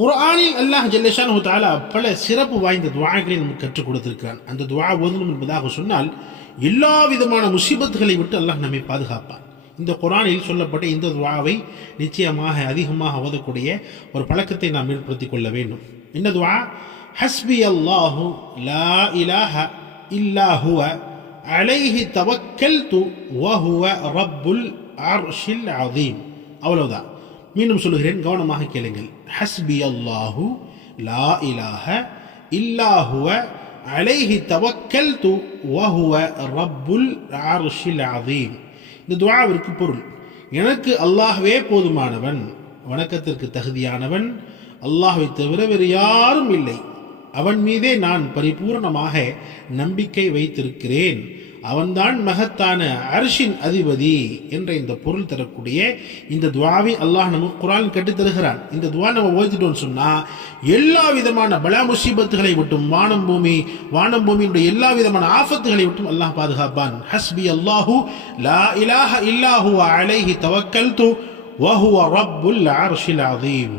குர்ஆனில் அல்லாஹ் ஜல்லஷானஹு தஆலா பல சிறப்பு வாய்ந்த துஆக்களை நமக்கு கற்றுக் கொடுத்திருக்கிறான். அந்த துஆ ஓதணும் என்பதாக சொன்னால் எல்லா விதமான முசீபத்துகளை விட்டு அல்லாஹ் நம்மை பாதுகாப்பான். இந்த குர்ஆனில் சொல்லப்பட்ட இந்த துஆவை நிச்சயமாக அதிகமாக ஓதக்கூடிய ஒரு பழக்கத்தை நாம் ஏற்படுத்திக் கொள்ள வேண்டும். இந்த துஆ ஹஸ்பி அல்லாஹு லா இலாஹ இல்லா ஹுவ அலைஹி தவக்கல்து வஹுவ ரப்புல் அர்ஷில் அதீம். அவ்வளவுதான். மீண்டும் சொல்லுகிறேன், கவனமாக கேளுங்கள். ஹஸ்பி அல்லாஹு லா இலாஹ இல்லா ஹுவ அலைஹி தவக்கல்து வஹுவ ரப்புல் அர்ஷில் அதீம். இந்த துஆவிற்கு பொருள், எனக்கு அல்லாஹ்வே போதுமானவன், வணக்கத்திற்கு தகுதியானவன், அல்லாஹ்வை தவிர வேறு யாரும் இல்லை, அவன் மீதே நான் பரிபூர்ணமாக நம்பிக்கை வைத்திருக்கிறேன், அவன்தான் மகத்தான அர்ஷின் அதிபதி என்ற இந்த பொருள் தரக்கூடிய இந்த துஆவை அல்லாஹ் நமக்கு குர்ஆன் கற்றுத் தருகிறான். இந்த துஆ நம்ம ஓதிட்டோம்னு சொன்னா எல்லா விதமான பலா முசீபத்துகளை விட்டும் வானம் பூமியினுடைய எல்லா விதமான ஆஃபத்துகளை விட்டும் அல்லாஹ் பாதுகாப்பான். ஹஸ்பி அல்லாஹு லா இலாஹ இல்லா ஹுவ அலைஹி தவக்கல்து வஹுவ ரப்புல் அர்ஷில் அதீம்.